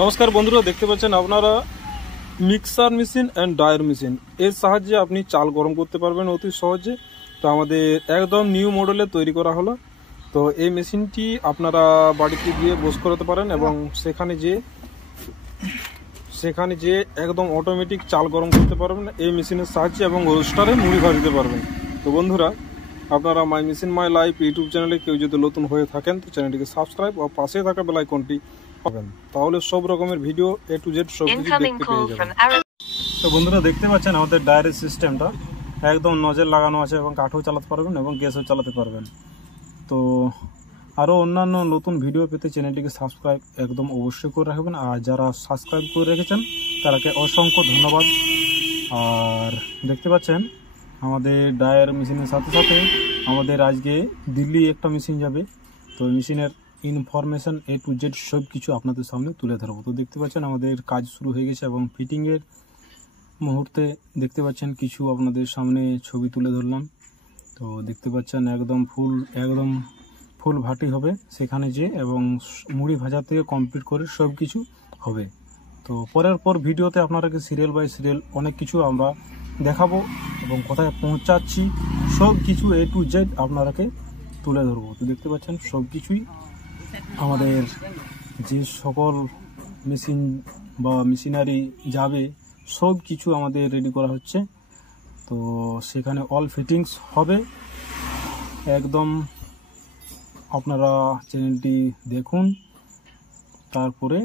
নমস্কার বন্ধুরা, দেখতে পাচ্ছেন আপনারা mixer machine and dryer machine এর সাহায্যে আপনি চাল গরম করতে পারবেন অতি সহজে। তো আমাদের একদম নিউ মডেলে তৈরি করা হলো। তো এই মেশিনটি আপনারা বাড়িতে গিয়ে বস করাতে পারেন এবং সেখানে যে একদম অটোমেটিক চাল গরম করতে পারবেন এই মেশিনের সাহায্যে এবং রোস্টারে মুড়ি ভাজতে পারবেন। তো বন্ধুরা, আপনারা my machine my life YouTube চ্যানেলে কেউ যদি নতুন হয়ে থাকেন তো চ্যানেলটিকে সাবস্ক্রাইব ও পাশে থাকা বেল আইকনটি পাবেন, তাহলে সব রকমের ভিডিও A to Z সব কিছু দেখতে পেয়ে যাবেন। তো বন্ধুরা, দেখতে পাচ্ছেন আমাদের ডায়ারের সিস্টেমটা একদম নজেল লাগানো আছে এবং কাঠও চালাতে পারবেন এবং গ্যাসও চালাতে পারবেন। তো আরও অন্যান্য নতুন ভিডিও পেতে চ্যানেলটিকে সাবস্ক্রাইব একদম অবশ্যই করে রাখবেন। আর যারা সাবস্ক্রাইব করে রেখেছেন তাদেরকে অসংখ্য ধন্যবাদ। আর দেখতে পাচ্ছেন আমাদের ডায়ার মেশিনের সাথে সাথে আমাদের আজকে দিল্লি একটা মেশিন যাবে। তো মেশিনের ইনফরমেশান A to Z সব কিছু আপনাদের সামনে তুলে ধরবো। তো দেখতে পাচ্ছেন আমাদের কাজ শুরু হয়ে গেছে এবং ফিটিংয়ের মুহূর্তে দেখতে পাচ্ছেন কিছু আপনাদের সামনে ছবি তুলে ধরলাম। তো দেখতে পাচ্ছেন একদম ফুল ভাটি হবে সেখানে যে, এবং মুড়ি ভাজা থেকে কমপ্লিট করে সব কিছু হবে। তো পর ভিডিওতে আপনারাকে সিরিয়াল বাই সিরিয়াল অনেক কিছু আমরা দেখাবো এবং কোথায় পৌঁছাচ্ছি সব কিছু A to Z আপনারাকে তুলে ধরবো। তো দেখতে পাচ্ছেন সব কিছুই আমাদের যে সকল মেশিন বা মেশিনারি যাবে সব কিছু আমাদের রেডি করা হচ্ছে। তো সেখানে অল ফিটিংস হবে একদম। আপনারা চ্যানেলটি দেখুন, তারপরে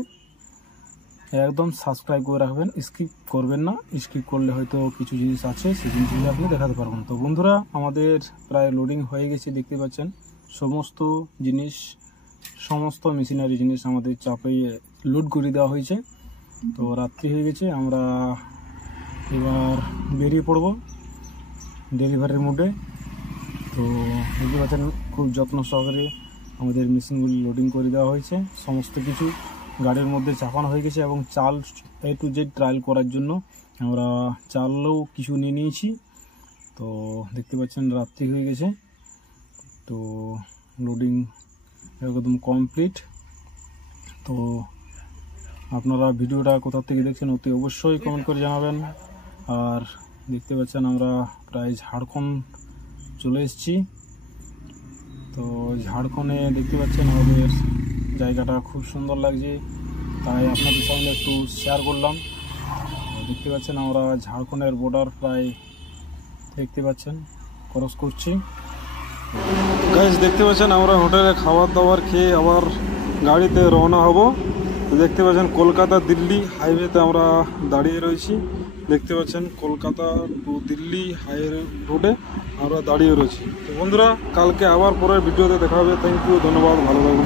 একদম সাবস্ক্রাইব করে রাখবেন, স্কিপ করবেন না। স্কিপ করলে হয়তো কিছু জিনিস আছে সেই জিনিসগুলো আপনি দেখাতে পারবেন। তো বন্ধুরা, আমাদের প্রায় লোডিং হয়ে গেছে। দেখতে পাচ্ছেন সমস্ত মেশিনারি জিনিস আমাদের চাপে লোড করে দেওয়া হয়েছে। তো রাত্রি হয়ে গেছে, আমরা এবার বেরিয়ে পড়ব ডেলিভারির মুডে। তো দেখতে পাচ্ছেন খুব যত্ন সহকারে আমাদের মেশিনগুলি লোডিং করে দেওয়া হয়েছে। সমস্ত কিছু গাড়ির মধ্যে চাপানো হয়ে গেছে এবং চাল A to Z ট্রায়াল করার জন্য আমরা চালও কিছু নিয়ে নিয়েছি। তো দেখতে পাচ্ছেন রাত্রি হয়ে গেছে, তো লোডিং একদম কমপ্লিট। তো আপনারা ভিডিওটা কোথা থেকে দেখছেন অতি অবশ্যই কমেন্ট করে জানাবেন। আর দেখতে পাচ্ছেন আমরা প্রায় ঝাড়খণ্ড চলে এসেছি। তো ঝাড়খণ্ডে দেখতে পাচ্ছেন আমাদের জায়গাটা খুব সুন্দর লাগছে, তাই আপনাদের সামনে একটু শেয়ার করলাম। দেখতে পাচ্ছেন আমরা ঝাড়খণ্ডের বর্ডার প্রায় দেখতে পাচ্ছেন ক্রস করছি। গাইস, দেখতে পাচ্ছেন আমরা হোটেলে খাবার দাবার খেয়ে আবার গাড়িতে রওনা হব। দেখতে পাচ্ছেন কলকাতা দিল্লি হাইওয়েতে আমরা দাঁড়িয়ে রয়েছি। দেখতে পাচ্ছেন কলকাতা টু দিল্লি হাইওয়ে রোডে আমরা দাঁড়িয়ে রয়েছি। তো বন্ধুরা, কালকে আবার পরের ভিডিওতে দেখা হবে। থ্যাংক ইউ, ধন্যবাদ, ভালো থাকবেন।